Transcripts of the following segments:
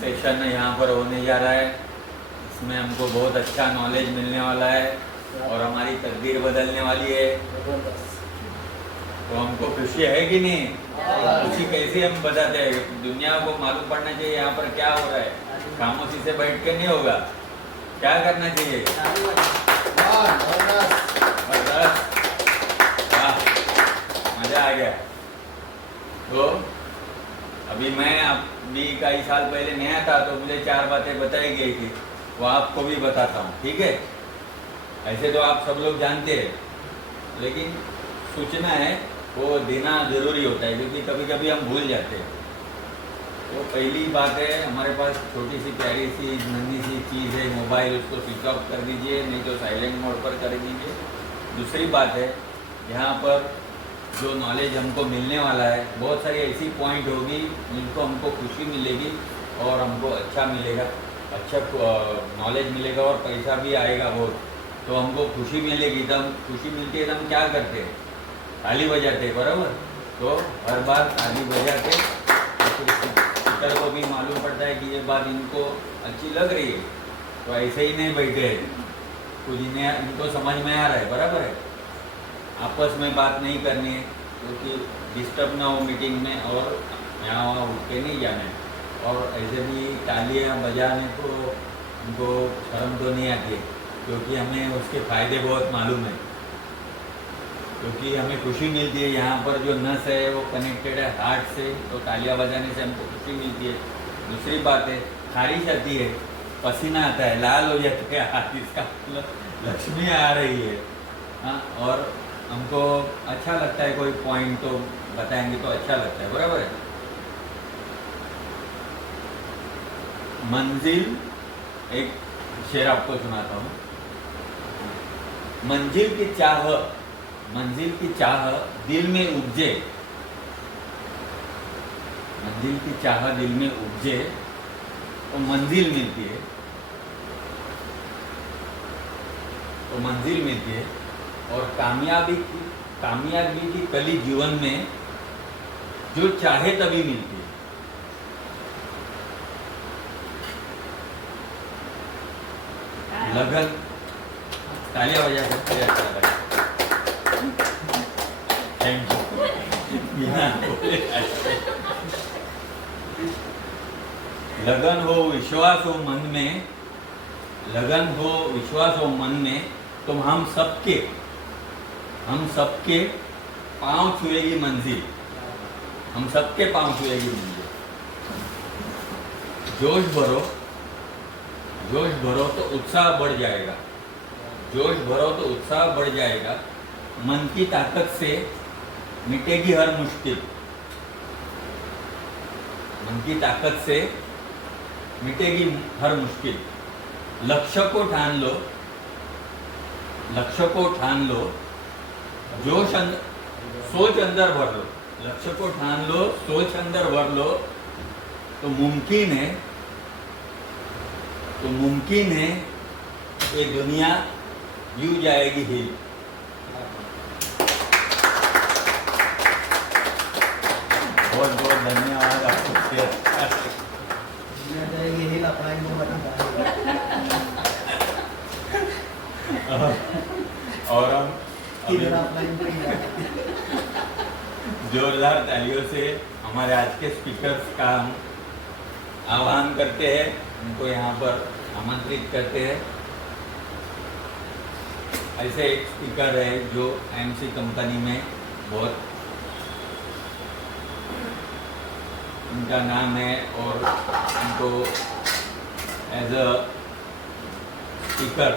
Session यहाँ पर होने जा रहा है। इसमें हमको बहुत अच्छा नॉलेज मिलने वाला है और हमारी तकदीर बदलने वाली है। तो हमको खुशी है कि नहीं? खुशी कैसे हम बताते हैं? दुनिया को मालूम पड़ना चाहिए यहाँ पर क्या हो रहा है। खामोशी से बैठ के नहीं होगा, क्या करना चाहिए? मजा आ गया। तो अभी मैं अभी कई साल पहले नया था तो मुझे 4 बातें बताई गई थी, वो आपको भी बताता हूँ, ठीक है? ऐसे तो आप सब लोग जानते हैं, लेकिन सूचना है वो देना ज़रूरी होता है, क्योंकि कभी कभी हम भूल जाते हैं। तो पहली बात है, हमारे पास छोटी सी प्यारी सी नन्ही सी चीज़ है मोबाइल, उसको स्विच ऑफ कर दीजिए, नहीं तो साइलेंट मोड पर कर दीजिए। दूसरी बात है, यहाँ पर जो नॉलेज हमको मिलने वाला है, बहुत सारी ऐसी पॉइंट होगी जिनको हमको खुशी मिलेगी और हमको अच्छा मिलेगा, अच्छा नॉलेज मिलेगा और पैसा भी आएगा बहुत। तो हमको खुशी मिलेगी, तब खुशी मिलती है तो हम क्या करते हैं? ताली बजाते, बराबर? तो हर बार ताली बजाते, स्पीकर को भी मालूम पड़ता है कि ये बात इनको अच्छी लग रही है, तो ऐसे ही नहीं बैठे हैं, कुछ इनको समझ में आ रहा है, बराबर है? आपस में बात नहीं करनी है, क्योंकि डिस्टर्ब ना हो मीटिंग में, और यहाँ वहाँ उठ के नहीं जाना है। और ऐसे भी तालियाँ बजाने को हमको शर्म तो नहीं आती है, क्योंकि हमें उसके फ़ायदे बहुत मालूम है, क्योंकि हमें खुशी मिलती है। यहाँ पर जो नस है वो कनेक्टेड है हार्ट से, तो तालियां बजाने से हमको खुशी मिलती है। दूसरी बात है, खारिश आती है, पसीना आता है, लाल हो जाते हैं हाथ, इसका मतलब लक्ष्मी आ रही है। हाँ, और हमको अच्छा लगता है, कोई पॉइंट तो बताएंगे तो अच्छा लगता है, बराबर है? मंजिल, एक शेर आपको सुनाता हूँ। मंजिल की चाह दिल में उपजे, मंजिल की चाह दिल में उपजे तो मंजिल मिलती है, तो मंजिल मिलती है। और कामयाबी की कली जीवन में जो चाहे तभी मिलती है। लगन, तालियां बजा सकते हैं। Thank you. लगन हो विश्वास हो मन में, लगन हो विश्वास हो मन में, तो हम सबके पांव छुएगी मंजिल, हम सबके पांव छुएगी मंजिल। जोश भरो तो उत्साह बढ़ जाएगा, जोश भरो तो उत्साह बढ़ जाएगा। मन की ताकत से मिटेगी हर मुश्किल, मन की ताकत से मिटेगी हर मुश्किल। लक्ष्य को ठान लो, सोच अंदर भर लो, लक्ष्य को ठान लो, सोच अंदर भर लो, तो मुमकिन है ये दुनिया यूं जाएगी हिल। बहुत बहुत धन्यवाद आपको। और हम जोरदार तालियों से हमारे आज के स्पीकर्स का हम आह्वान करते हैं, उनको यहाँ पर आमंत्रित करते हैं। ऐसे एक स्पीकर है जो एमसी कंपनी में बहुत, उनका नाम है और उनको एज अ स्पीकर,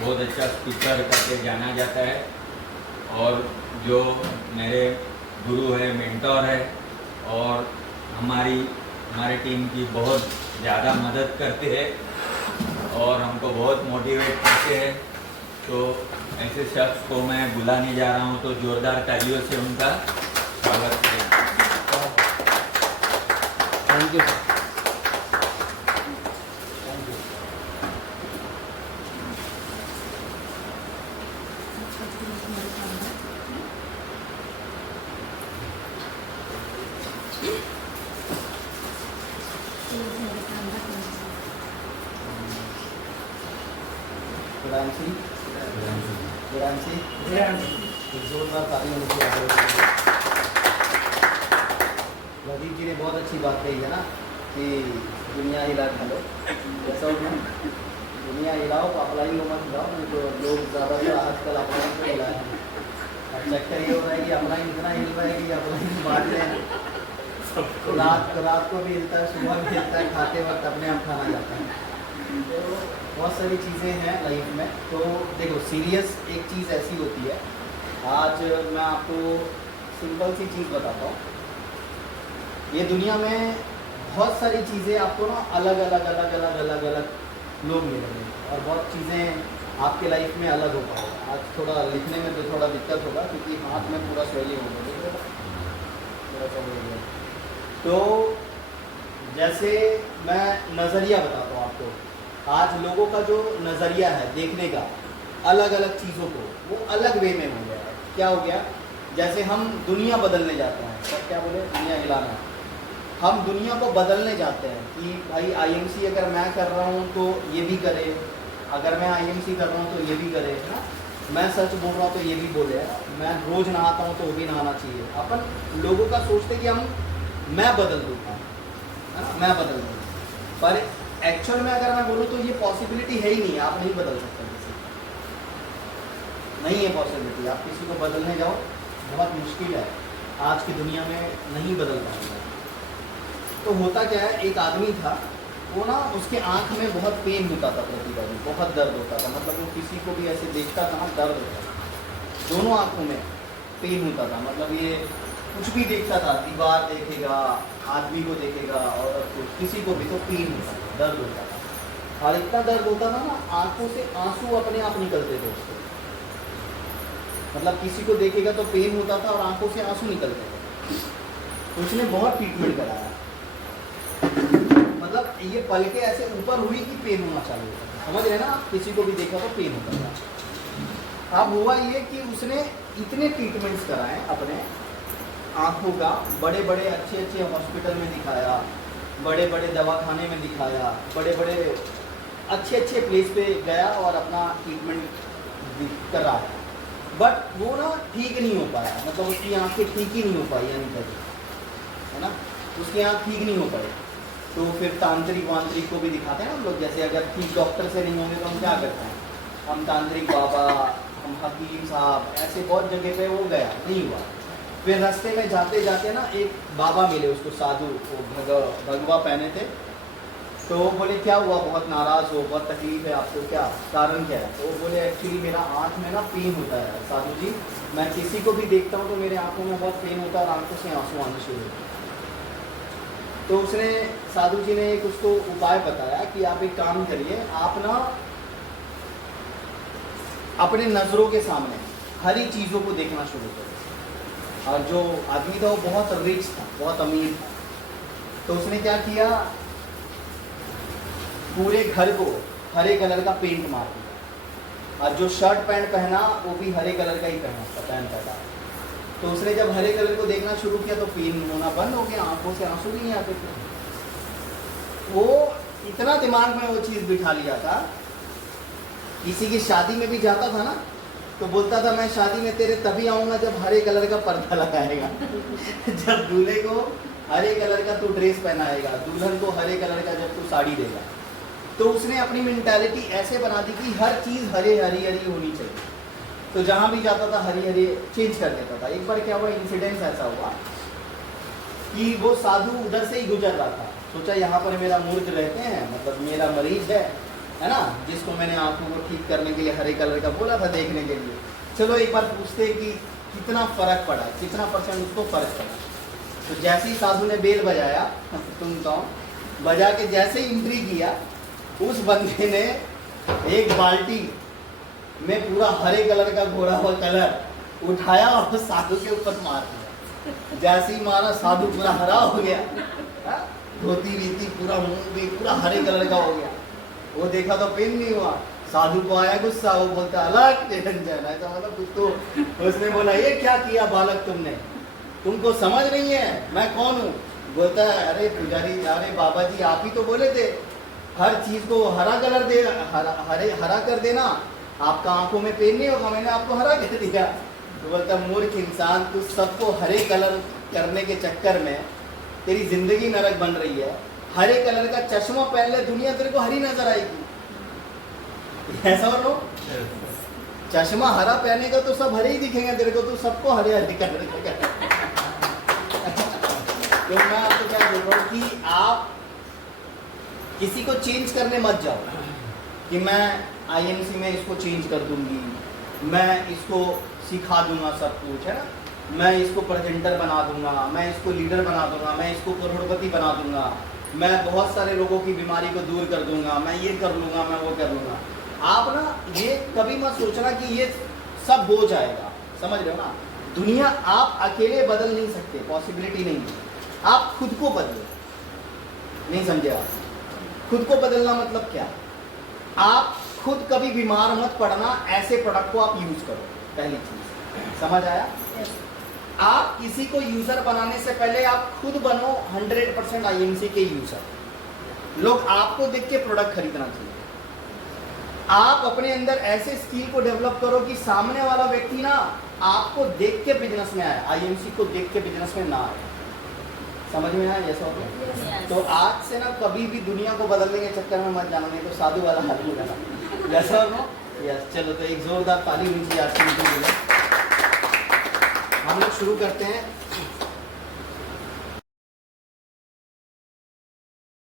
बहुत अच्छा स्पीकर करके जाना जाता है। और जो मेरे गुरु है, मेंटोर है, और हमारे टीम की बहुत ज़्यादा मदद करते हैं और हमको बहुत मोटिवेट करते हैं। तो ऐसे शख्स को मैं बुलाने जा रहा हूँ, तो जोरदार तालियों से उनका स्वागत करें। Thank you. प्रियांशी, एक जोरदार ताली होनी चाहिए। प्रदीप जी ने बहुत अच्छी बात कही है ना कि दुनिया हिला लो, जैसा दुनिया हिलाओ तो अप्लाई को मत हिलाओ, नहीं तो लोग ज़्यादातर आजकल अप्लाई को हिलाए हैं। अब चक्कर ये हो रहा है कि अप्लाई इतना हिल रहा है कि अप्लाई बांट लें, रात को भी हिलता है, सुबह भी हिलता है, खाते वक्त अपने आप खाना जाता है। तो बहुत सारी चीज़ें हैं लाइफ में। तो देखो सीरियस एक चीज़ ऐसी होती है, आज मैं आपको सिंपल सी चीज़ बताता हूँ। ये दुनिया में बहुत सारी चीज़ें आपको ना अलग अलग लोग मिलेंगे और बहुत चीज़ें आपके लाइफ में अलग हो पाएगा। आज थोड़ा लिखने में तो थोड़ा दिक्कत होगा क्योंकि हाथ में पूरा स्वेलिंग हो गया, थोड़ा सा हो गया। तो जैसे मैं नज़रिया बताता हूँ आपको, आज लोगों का जो नज़रिया है देखने का अलग अलग चीज़ों को, वो अलग वे में हो गया है। क्या हो गया, जैसे हम दुनिया बदलने जाते हैं, तो क्या बोले दुनिया हिलाना, हम दुनिया को बदलने जाते हैं कि भाई आईएमसी अगर मैं कर रहा हूँ तो ये भी करे, अगर मैं आईएमसी कर रहा हूँ तो ये भी करे, है ना। मैं सच बोल रहा हूँ तो ये भी बोले, है ना। मैं रोज़ नहाता हूँ तो वो भी नहाना चाहिए। अपन लोगों का सोचते कि हम मैं बदल दूँगा, है ना, मैं बदल दूँगा, पर एक्चुअल में अगर मैं बोलूँ तो ये पॉसिबिलिटी है ही नहीं। आप नहीं बदल सकते किसी को, नहीं है पॉसिबिलिटी। आप किसी को बदलने जाओ बहुत मुश्किल है, आज की दुनिया में नहीं बदल पाएंगे। तो होता क्या है, एक आदमी था, वो ना उसके आँख में बहुत पेन होता था, प्रतिदिन बहुत दर्द होता था। मतलब वो किसी को भी ऐसे देखता था ना, दर्द होता था, दोनों आँखों में पेन होता था। मतलब ये कुछ भी देखता था, दीवार देखेगा, आदमी को देखेगा, औरत को, किसी को भी, तो पेन होता था, दर्द होता था। और इतना दर्द होता था ना, आँखों से आंसू अपने आप निकलते थे उसको। मतलब किसी को देखेगा तो पेन होता था और आंखों से आंसू निकलते थे। तो उसने बहुत ट्रीटमेंट कराया, मतलब ये पलके ऐसे ऊपर हुई कि पेन होना चालू होता था, समझ रहे ना आप। किसी को भी देखा तो पेन होता था। अब हुआ ये कि उसने इतने ट्रीटमेंट्स कराए अपने आँखों का, बड़े बड़े अच्छे हॉस्पिटल में दिखाया, बड़े बड़े दवाखाने में दिखाया, बड़े बड़े अच्छे प्लेस पे गया और अपना ट्रीटमेंट कराया, बट वो ना ठीक नहीं हो पाया। मतलब उसकी आँखें ठीक ही नहीं हो पाई, यानी कभी, है ना, उसकी आँख ठीक नहीं हो पाई। तो फिर तांत्रिक वांत्रिक को भी दिखाते हैं हम लोग। जैसे अगर ठीक डॉक्टर से नहीं होंगे तो हम क्या करते हैं, हम तांत्रिक बाबा, हम हकीम साहब, ऐसे बहुत जगह पे वो गया, नहीं हुआ। फिर रास्ते में जाते जाते ना एक बाबा मिले उसको, साधु, वो भगवा पहने थे। तो वो बोले क्या हुआ, बहुत नाराज़ हो, बहुत तकलीफ है आपको, क्या कारण क्या है। तो वो बोले एक्चुअली मेरा आँख में ना पेन होता है साधु जी, मैं किसी को भी देखता हूँ तो मेरे आँखों में बहुत पेन होता है और आँखों से आंसू आने शुरू होते हैं। तो उसने, साधु जी ने एक उसको उपाय बताया कि आप एक काम करिए, आप ना अपने नज़रों के सामने हरी चीज़ों को देखना शुरू करिए। और जो आदमी था वो बहुत रिच था, बहुत अमीर था। तो उसने क्या किया, पूरे घर को हरे कलर का पेंट मार दिया, और जो शर्ट पैंट पहना वो भी हरे कलर का ही पहनता था। तो उसने जब हरे कलर को देखना शुरू किया तो पेन होना बंद हो गया, आंखों से आंसू नहीं आते थे। वो इतना दिमाग में वो चीज़ बिठा लिया था, किसी की शादी में भी जाता था ना तो बोलता था मैं शादी में तेरे तभी आऊँगा जब हरे कलर का पर्दा लगाएगा जब दूल्हे को हरे कलर का तू ड्रेस पहनाएगा, दुल्हन को हरे कलर का जब तू साड़ी देगा। तो उसने अपनी मेंटालिटी ऐसे बना दी कि हर चीज़ हरी हरी होनी चाहिए। तो जहाँ भी जाता था हरी हरी चेंज कर देता था। एक बार क्या हुआ, इंसिडेंस ऐसा हुआ कि वो साधु उधर से ही गुजर रहा था, सोचा यहाँ पर मेरा मुर्द रहते हैं, मतलब मेरा मरीज है ना, जिसको मैंने आंखों को ठीक करने के लिए हरे कलर का बोला था देखने के लिए, चलो एक बार पूछते कि कितना फ़र्क पड़ा, कितना % उसको फ़र्क पड़ा। तो जैसे ही साधु ने बेल बजाया, तुम कौन, बजा के जैसे ही एंट्री किया, उस बंदे ने एक बाल्टी में पूरा हरे कलर का घोड़ा हुआ कलर उठाया और साधु के ऊपर मार दिया। जैसे ही मारा साधु पूरा हरा हो गया, धोती रीति पूरा मुंह भी पूरा हरे कलर का हो गया। वो देखा तो पेन नहीं हुआ, साधु को आया गुस्सा, वो बोलता अलग टेंशन, ऐसा मतलब कुछ। तो उसने बोला ये क्या किया बालक तुमने, तुमको समझ नहीं है मैं कौन हूँ। बोलता है अरे पुजारी, अरे बाबा जी आप ही तो बोले थे हर चीज़ को हरा कलर दे, हरा कर देना, आपका आंखों में पेन नहीं होगा, मैंने आपको हरा कह दिया। तो बोलता मूर्ख इंसान, तू सबको हरे कलर करने के चक्कर में तेरी जिंदगी नरक बन रही है। हरे कलर का चश्मा पहन ले, दुनिया तेरे को हरी नजर आएगी। ऐसा और लो, चश्मा हरा पहनेगा तो सब हरे ही दिखेंगे तेरे को, तो सबको हरे हरे कलर के। तो मैं आपको क्या बोल रहा हूँ कि आप किसी को चेंज करने मत जाओ कि मैं आईएमसी में इसको चेंज कर दूंगी, मैं इसको सिखा दूंगा सब कुछ, है ना, मैं इसको प्रेजेंटर बना दूंगा, मैं इसको लीडर बना दूंगा, मैं इसको करोड़पति बना दूंगा, मैं बहुत सारे लोगों की बीमारी को दूर कर दूंगा, मैं ये कर लूंगा, मैं वो कर लूंगा। आप ना ये कभी मत सोचना कि ये सब हो जाएगा, समझ रहे हो ना। दुनिया आप अकेले बदल नहीं सकते, पॉसिबिलिटी नहीं है। आप खुद को बदलो, नहीं समझे आप? खुद को बदलना मतलब क्या? आप खुद कभी बीमार मत पड़ना, ऐसे प्रोडक्ट को आप यूज करो, पहली चीज, समझ आया? आप किसी को यूजर बनाने से पहले आप खुद बनो 100% आईएमसी के यूजर। लोग आपको देख के प्रोडक्ट खरीदना चाहिए। आप अपने अंदर ऐसे स्किल को डेवलप करो कि सामने वाला व्यक्ति ना आपको देख के बिजनेस में आए, आईएमसी को देख के बिजनेस में ना आए। समझ में आया? जैसा हो गया। तो आज से ना कभी भी दुनिया को बदलने के चक्कर में मत जाना, नहीं तो साधु वाला हाल हो जाना। जैसा हो? यस, चलो तो एक जोरदार ताली होनी चाहिए आज की मीटिंग के लिए। हम लोग शुरू करते हैं।